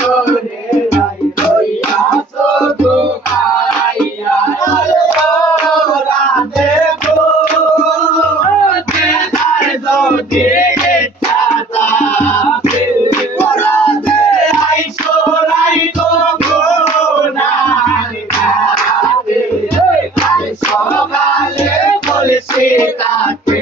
করে নাই রইয়া ঘুমাইয়া রাতে যদি ইচ্ছা থাকে ওরাতে আইসো নাই তো ঘুমাইতে সকালে বলছি তাকে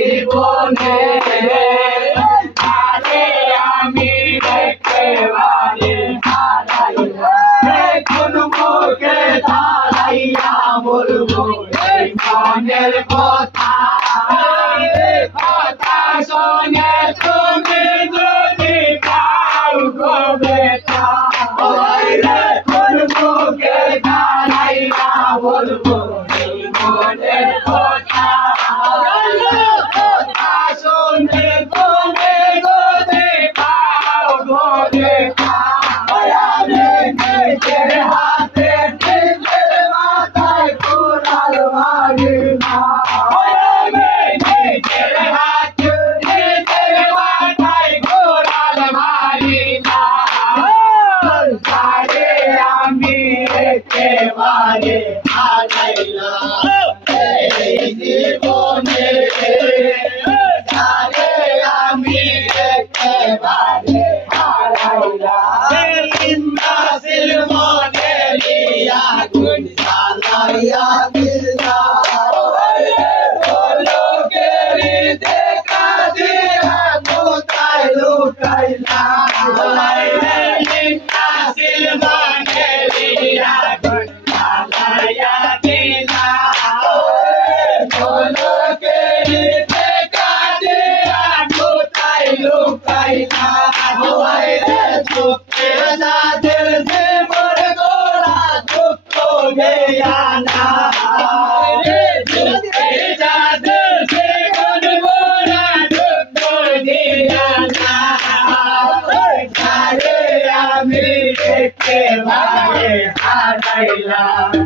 জীবনে আমি একেবারে কোন মুখে দাঁড়াইয়া বলবো এই মনের কথা কথা শুনে তুমি যদি পাও গো বেটা কোন মুখে দাঁড়াইয়া বলবো এই মনের কথা জীবনে আমি একেবারে হারাইলাম মনে লিয়া গুণ জ্বালাইয়া দিলা লোকেরি দেখা দিয়া কোথায় লুকাইলা মনে লিয়া গুণ জ্বালাইয়া দিলা লোকেরি দেখা দিয়া কোথায় লুকাইলা দুঃখে যাদের জীবন গোড়া দুঃখ গেয়া না দুঃখে যাদের জীবন গোড়া দুঃখ গেয়া না আমি একেবারে হারাইলাম।